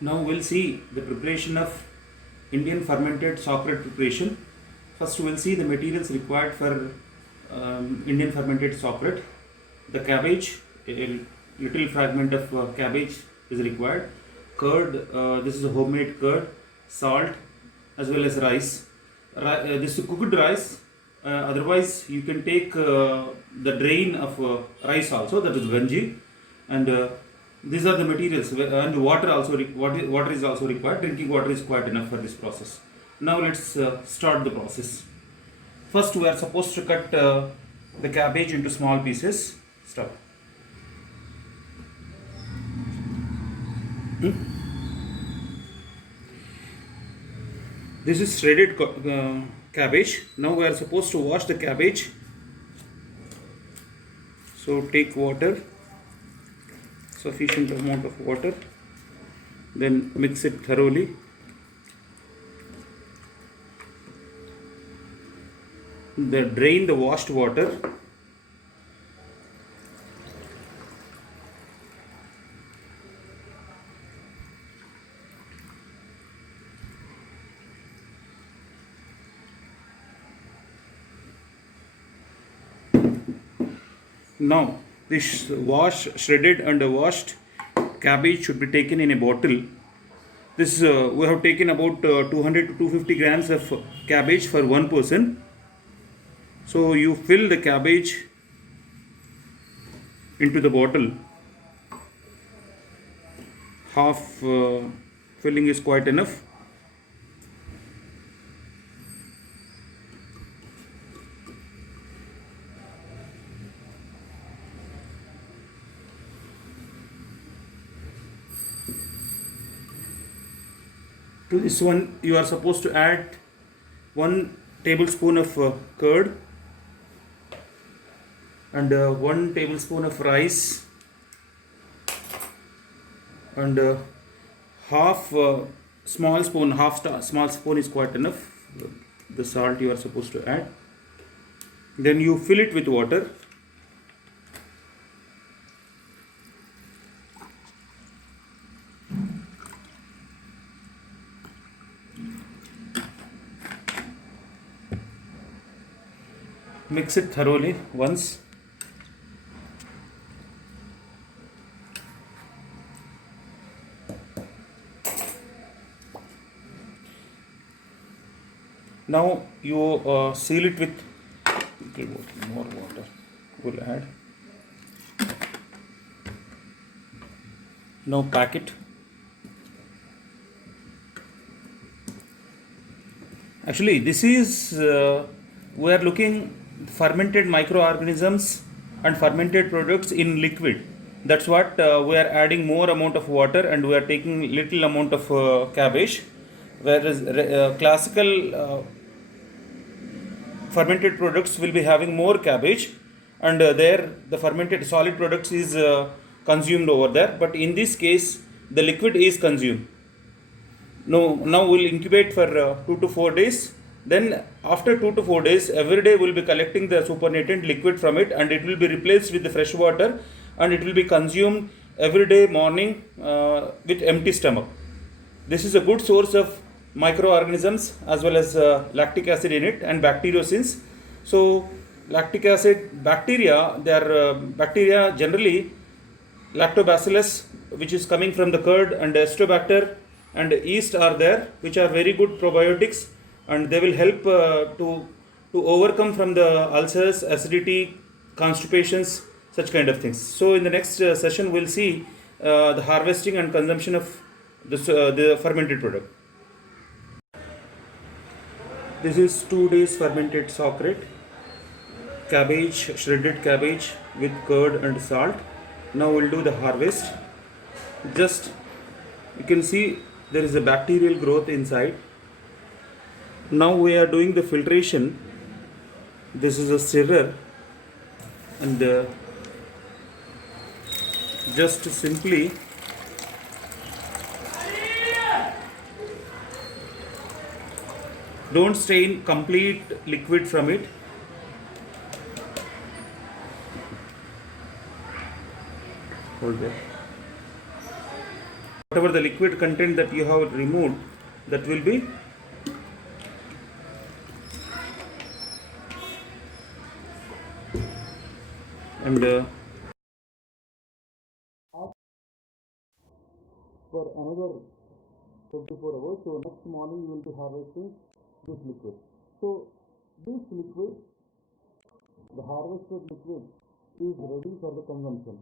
Now we'll see the preparation of Indian fermented sauerkraut preparation. First we'll see the materials required for Indian fermented sauerkraut. The cabbage, a little fragment of cabbage is required. Curd, this is a homemade curd. Salt as well as rice. This is cooked rice. Otherwise you can take the drain of rice also, that is ganji, and these are the materials, and water also. Water is also required. Drinking water is quite enough for this process. Now let's start the process. First, we are supposed to cut the cabbage into small pieces. Start. This is shredded cabbage. Now we are supposed to wash the cabbage. So take water, sufficient amount of water, then mix it thoroughly. Then drain the washed water. Now this shredded and washed cabbage should be taken in a bottle. This we have taken about 200 to 250 grams of cabbage for one person. So you fill the cabbage into the bottle. Half filling is quite enough. To this one you are supposed to add 1 tablespoon of curd and 1 tablespoon of rice and half small spoon is quite enough. The salt you are supposed to add. Then you fill it with water. Mix it thoroughly once. Now you seal it with more water. We'll add. Now pack it. Actually, this is we are looking fermented microorganisms and fermented products in liquid. That's what we are adding more amount of water and we are taking little amount of cabbage, whereas classical fermented products will be having more cabbage and there the fermented solid products is consumed over there, but in this case the liquid is consumed. Now we'll incubate for 2 to 4 days. Then after 2 to 4 days, every day we'll be collecting the supernatant liquid from it and it will be replaced with the fresh water and it will be consumed every day morning with empty stomach. This is a good source of microorganisms as well as lactic acid in it and bacteriocins. So lactic acid bacteria, they are bacteria generally lactobacillus, which is coming from the curd, and Acetobacter and yeast are there, which are very good probiotics and they will help to overcome from the ulcers, acidity, constipations, such kind of things. So in the next session we'll see the harvesting and consumption of the fermented product. This is 2 days fermented sauerkraut, cabbage, shredded cabbage with curd and salt. Now we'll do the harvest. Just you can see there is a bacterial growth inside. Now we are doing the filtration. This is a stirrer and just simply don't strain complete liquid from it. Hold there. whatever the liquid content that you have removed, that will be and for another 24 hours. So next morning you will be harvesting this liquid. So this liquid, the harvested liquid, is ready for the consumption.